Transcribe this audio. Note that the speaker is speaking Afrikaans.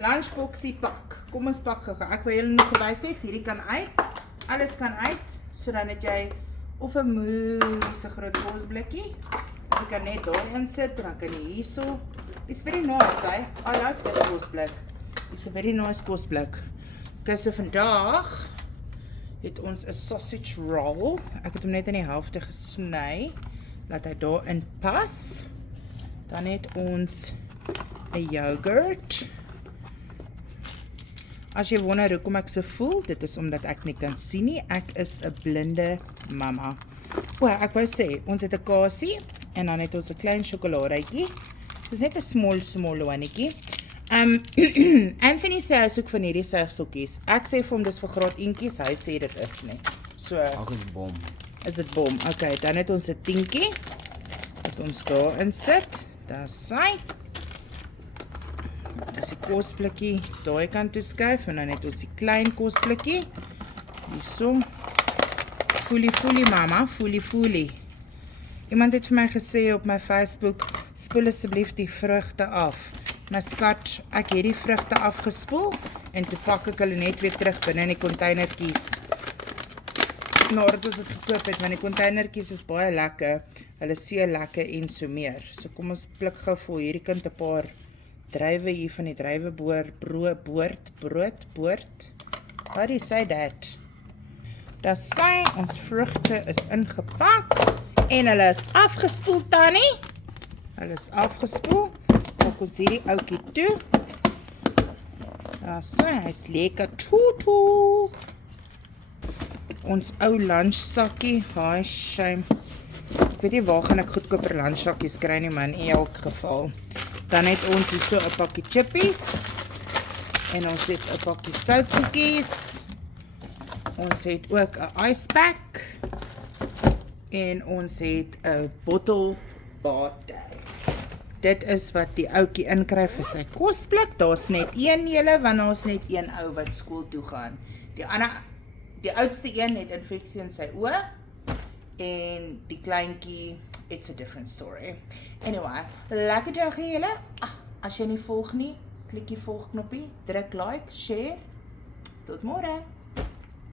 lunchboxie pak. Kom ons pak gou. Ek wil julle nog gewys het, hierdie kan uit. Alles kan uit, so dan het jy of 'n moeise groot kosblikkie. Jy kan net daarin sit, dan kan jy hierso. It's very nice, I like this kosblik. It's a very nice kosblik. Okay, so vandag het ons 'n sausage roll. Ek het hom net in die helfte gesny, laat hy daarin pas. Dan het ons 'n yoghurt. As jy wonder hoekom ek so voel, dit is omdat ek nie kan sien nie. Ek is 'n blinde mamma. O, ek wou sê, ons het 'n kasie en dan het ons 'n klein sjokoladeetjie. Dis net 'n small onetjie. Anthony sê hy soek van hierdie suigstokkies. Ek sê vir hom dis vir graad 1tjies, hy sê dit is nie. So, Ag, is bom. Is dit bom? Okay, dan het ons 'n tientjie. Wat ons daarin sit. Daar's sy. Dis die kosblikkie daai kant toe skuif en dan het ons die klein kosblikkie. Hierso. Foelie mama, foelie. Iemand het vir my gesê op my Facebook, spoel asseblief die vrugte af. My skat, ek het die vrugte afgespoel en toe pak ek hulle net weer terug binne in die containertjies. Nadat ons dit gekoop het, want die containertjies is baie lekker. Hulle see lekker en so meer. So kom ons pluk gou vol hierdie kant 'n paar druiwe hier van die druiweboord, brood. How do you say that? Dis sy, ons vrugte is ingepak en hulle is afgespoel, Tannie. Hulle is afgespoel. Maak ons hierdie ouetjie toe. Daar sy, hy's lekker toe. Ons ou lunchsakkie, hi shame. Ek weet nie waar gaan ek goedkoper lunchsakkies kry nie, maar in elk geval. Dan het ons hier so 'n pakkie chippies en ons het 'n pakkie soutkoekies. Ons het ook 'n ice pack en ons het 'n bottel water. Dit is wat die ouetjie inkry vir sy kosblik. Daar's net een julle, want daar's net een ou wat skool toe gaan. Die oudste een het infeksie in sy oë en die kleintjie, it's a different story. Anyway, lekker dag julle. As jy nie volg nie, klik die volg knoppie, druk like, share. Tot môre.